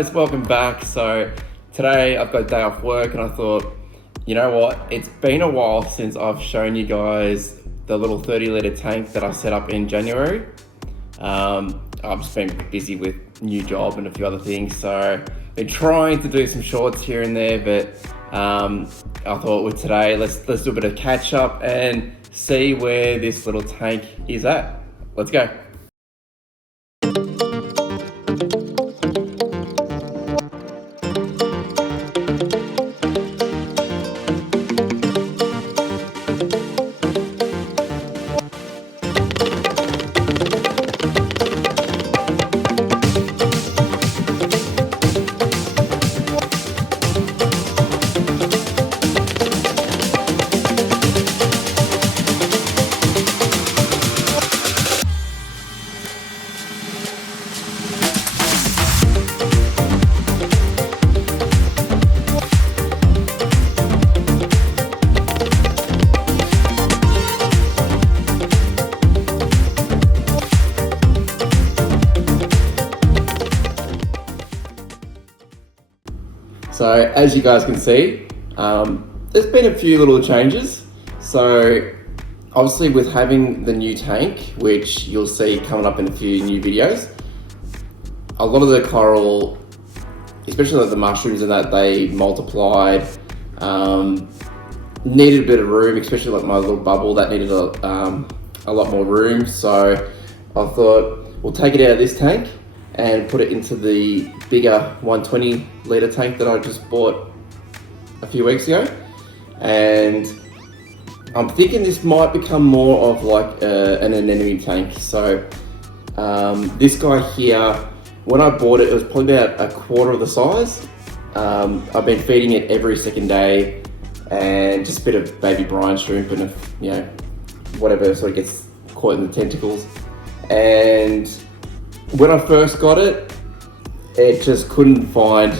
guys, welcome back. So today I've got a day off work and I thought, you know what, it's been a while since I've shown you guys the little 30-litre tank that I set up in January. I've just been busy with new job and a few other things, so been trying to do some shorts here and there, but I thought with today, let's do a bit of catch up and see where this little tank is at. Let's go. So as you guys can see, there's been a few little changes. So obviously with having the new tank, which you'll see coming up in a few new videos, a lot of the coral, especially like the mushrooms and that, they multiplied, needed a bit of room, especially like my little bubble that needed a lot more room. So I thought we'll take it out of this tank and put it into the bigger 120 litre tank that I just bought a few weeks ago. And I'm thinking this might become more of like an anemone tank. So this guy here, when I bought it, it was probably about a quarter of the size. I've been feeding it every second day and just a bit of baby brine shrimp and whatever sort of gets caught in the tentacles. And when I first got it, it just couldn't find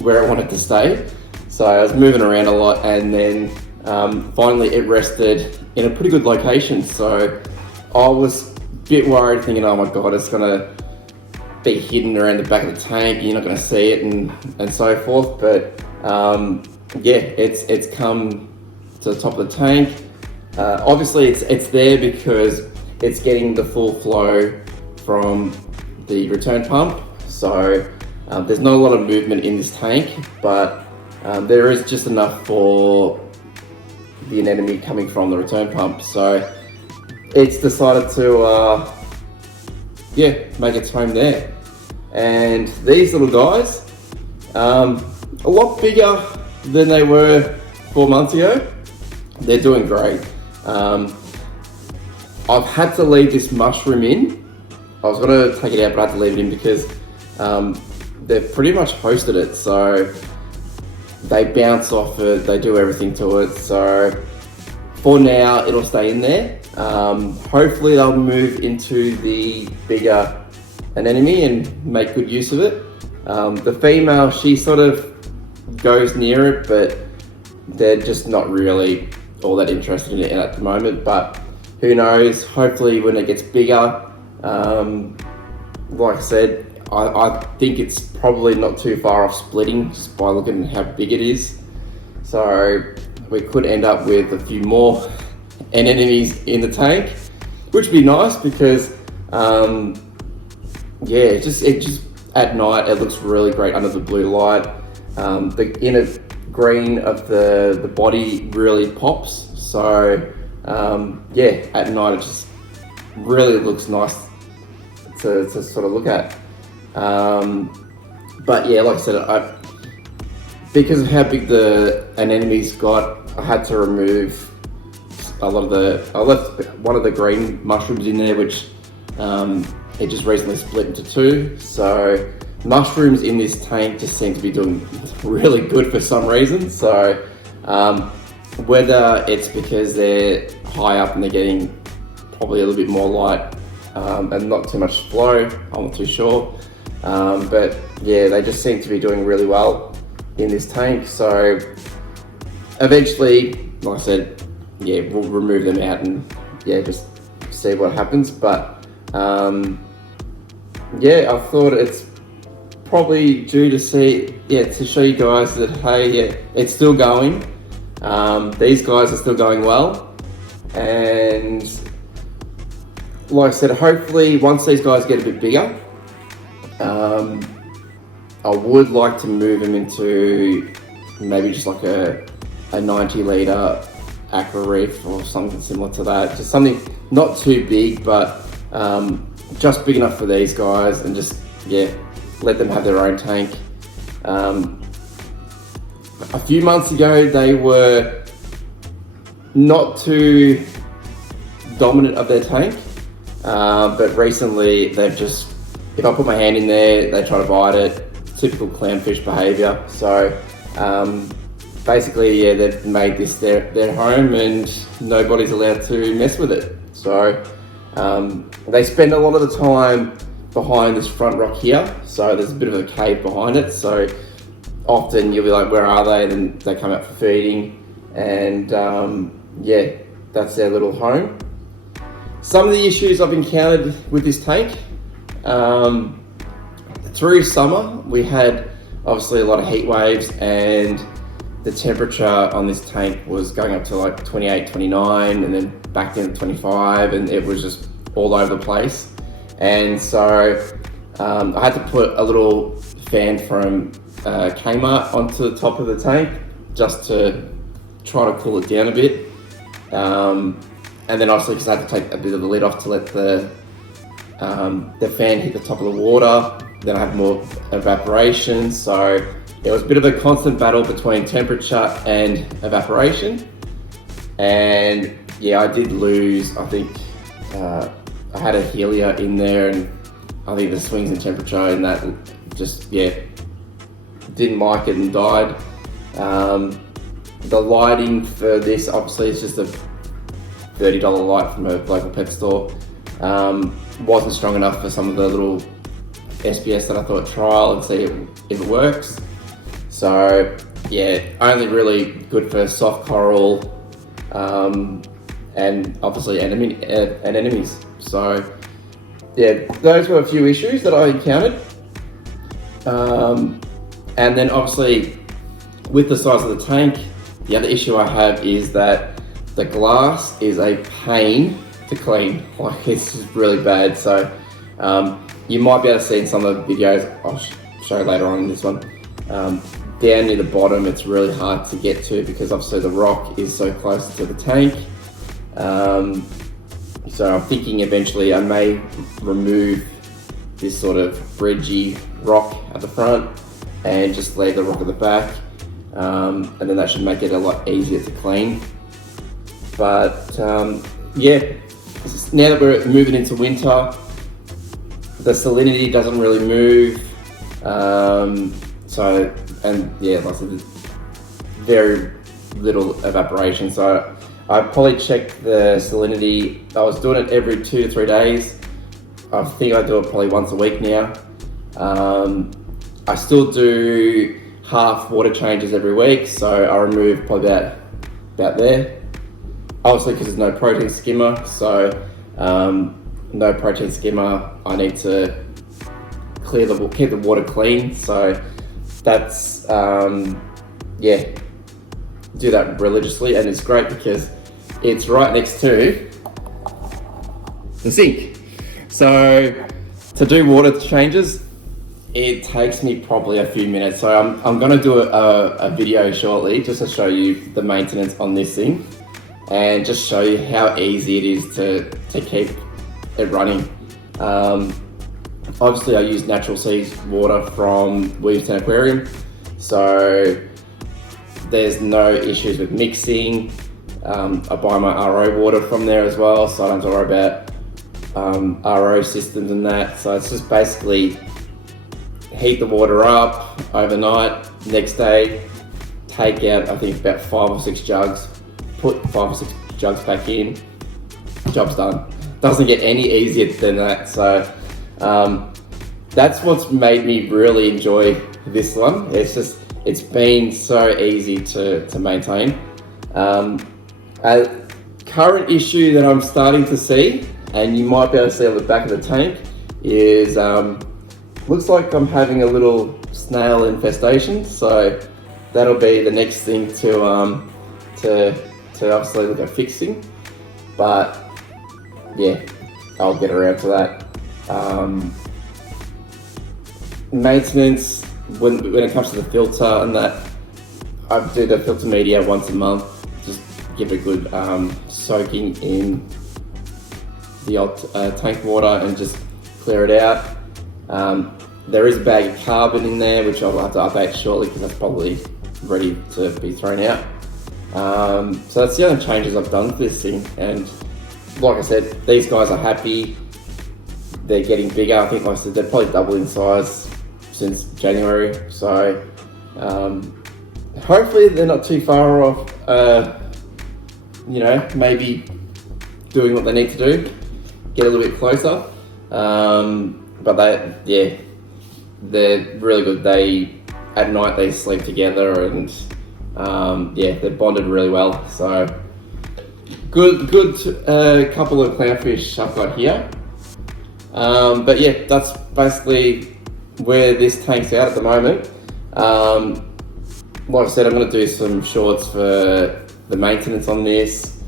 where I wanted to stay. So I was moving around a lot, and then finally it rested in a pretty good location. So I was a bit worried, thinking, oh my God, it's gonna be hidden around the back of the tank, you're not gonna see it and so forth. But yeah, it's come to the top of the tank. Obviously it's there because it's getting the full flow from the return pump. So there's not a lot of movement in this tank, but there is just enough for the anemone coming from the return pump. So it's decided to make its home there. And these little guys, a lot bigger than they were 4 months ago. They're doing great. I've had to leave this mushroom in. I was gonna take it out, but I had to leave it in because they've pretty much hosted it. So they bounce off it, they do everything to it. So for now, it'll stay in there. Hopefully they'll move into the bigger anemone and make good use of it. The female, she sort of goes near it, but they're just not really all that interested in it at the moment. But who knows, hopefully when it gets bigger, like I said, I think it's probably not too far off splitting just by looking at how big it is. So we could end up with a few more anemones in the tank, which would be nice because it just at night it looks really great under the blue light. The inner green of the body really pops. So at night it just really looks nice to sort of look at. But yeah, like I said, because of how big the anemones got, I had to remove a lot of I left one of the green mushrooms in there, which it just recently split into two. So mushrooms in this tank just seem to be doing really good for some reason. So whether it's because they're high up and they're getting probably a little bit more light and not too much flow, I'm not too sure. But yeah, they just seem to be doing really well in this tank. So eventually, like I said, we'll remove them out and just see what happens. But I thought it's probably due to to show you guys that, hey, yeah, it's still going. These guys are still going well. And like I said, hopefully once these guys get a bit bigger, I would like to move them into maybe just like a 90 litre aqua reef or something similar to that. Just something not too big, but just big enough for these guys, and just, yeah, let them have their own tank. A few months ago, they were not too dominant of their tank, but recently they've just, if I put my hand in there, they try to bite it. Typical clownfish behaviour. So basically, yeah, they've made this their home, and nobody's allowed to mess with it. So they spend a lot of the time behind this front rock here. So there's a bit of a cave behind it. So often you'll be like, where are they? And then they come out for feeding, and yeah, that's their little home. Some of the issues I've encountered with this tank, through summer, we had obviously a lot of heat waves, and the temperature on this tank was going up to like 28, 29, and then back down to 25, and it was just all over the place. And so I had to put a little fan from Kmart onto the top of the tank just to try to cool it down a bit. And then obviously, because I had to take a bit of the lid off to let the fan hit the top of the water, then I have more evaporation. So it was a bit of a constant battle between temperature and evaporation. And yeah, I did lose, I think, I had a Helia in there, and I think the swings in temperature and that just, yeah, didn't like it and died. The lighting for this, obviously, is just a $30 light from a local pet store. Wasn't strong enough for some of the little SPS that I thought trial and see if it works. So yeah, only really good for soft coral, and obviously anemones. So yeah, those were a few issues that I encountered. And then obviously with the size of the tank, the other issue I have is that the glass is a pain to clean. Like, it's just really bad. So you might be able to see in some of the videos I'll show later on in this one, down near the bottom it's really hard to get to because obviously the rock is so close to the tank. So I'm thinking eventually I may remove this sort of bridgey rock at the front and just leave the rock at the back, and then that should make it a lot easier to clean. But yeah, now that we're moving into winter, the salinity doesn't really move. So, and yeah, like I said, very little evaporation. So I probably checked the salinity. I was doing it every 2 to 3 days. I think I do it probably once a week now. I still do half water changes every week, so I remove probably about there. Obviously, because there's no protein skimmer, so no protein skimmer, I need to keep the water clean. So that's yeah, do that religiously, and it's great because it's right next to the sink. So to do water changes, it takes me probably a few minutes. So I'm going to do a video shortly just to show you the maintenance on this thing and just show you how easy it is to keep it running. Obviously I use natural sea water from Williamstown Aquarium, so there's no issues with mixing. I buy my RO water from there as well, so I don't have to worry about RO systems and that. So it's just basically heat the water up overnight, next day take out I think about 5 or 6 jugs, put 5 or 6 jugs back in, job's done. Doesn't get any easier than that. So that's what's made me really enjoy this one. It's been so easy to maintain. A current issue that I'm starting to see, and you might be able to see on the back of the tank, is looks like I'm having a little snail infestation, so that'll be the next thing to obviously look at fixing. But yeah, I'll get around to that. Maintenance, when it comes to the filter and that, I do the filter media once a month. Just give it a good soaking in the old tank water and just clear it out. There is a bag of carbon in there, which I'll have to update shortly because that's probably ready to be thrown out. So that's the only changes I've done to this thing. And like I said, these guys are happy. They're getting bigger. I think, like I said, they're probably doubled in size since January. So hopefully they're not too far off, maybe doing what they need to do, get a little bit closer. But they're really good. At night they sleep together, and they're bonded really well. So good couple of clownfish I've got here. But yeah, that's basically where this tank's out at the moment. Like I said, I'm going to do some shorts for the maintenance on this.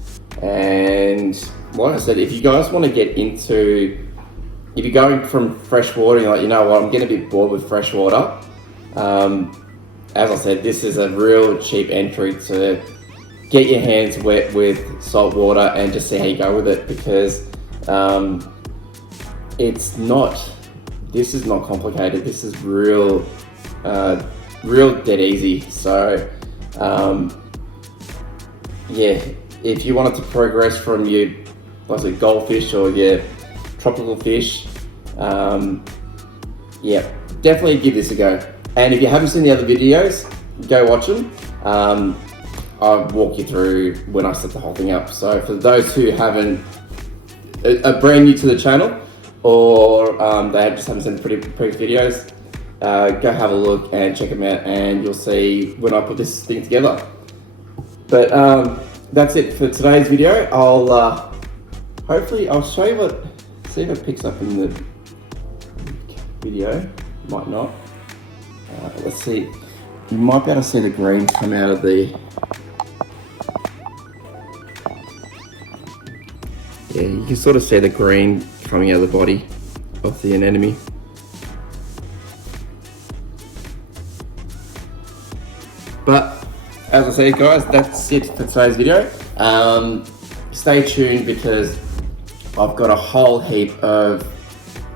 And like I said, if you guys want to get into, if you're going from fresh water, you're like, you know what, I'm getting a bit bored with fresh water. As I said, this is a real cheap entry to get your hands wet with salt water and just see how you go with it, because this is not complicated. This is real dead easy. So if you wanted to progress from your goldfish or your tropical fish, definitely give this a go. And if you haven't seen the other videos, go watch them. I'll walk you through when I set the whole thing up. So for those who are brand new to the channel, or they just haven't seen the previous videos, go have a look and check them out, and you'll see when I put this thing together. But that's it for today's video. Hopefully I'll show you see if it picks up in the video. Might not. Let's see. You might be able to see the green come out of the. Yeah, you can sort of see the green coming out of the body of the anemone. But as I say, guys, that's it for today's video. Stay tuned because I've got a whole heap of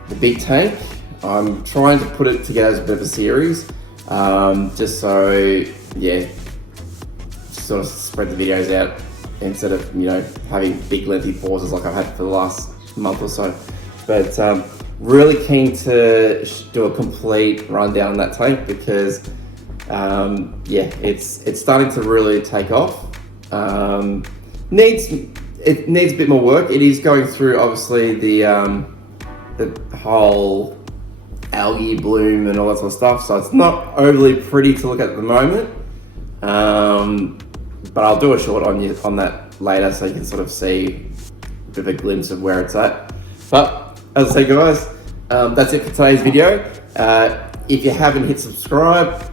the big tank. I'm trying to put it together as a bit of a series, just so, sort of spread the videos out instead of, having big lengthy pauses like I've had for the last month or so. But really keen to do a complete rundown on that tank because, it's starting to really take off. It needs a bit more work. It is going through, obviously, the whole algae bloom and all that sort of stuff, so it's not overly pretty to look at the moment. But I'll do a short on that later, so you can sort of see a bit of a glimpse of where it's at. But as I say, guys, that's it for today's video. If you haven't hit subscribe,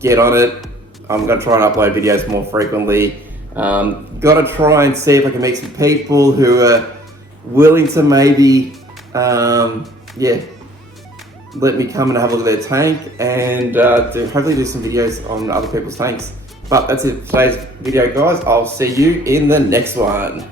get on it. I'm gonna try and upload videos more frequently. Gotta try and see if I can meet some people who are willing to maybe, let me come and have a look at their tank and hopefully do some videos on other people's tanks. But that's it for today's video, guys. I'll see you in the next one.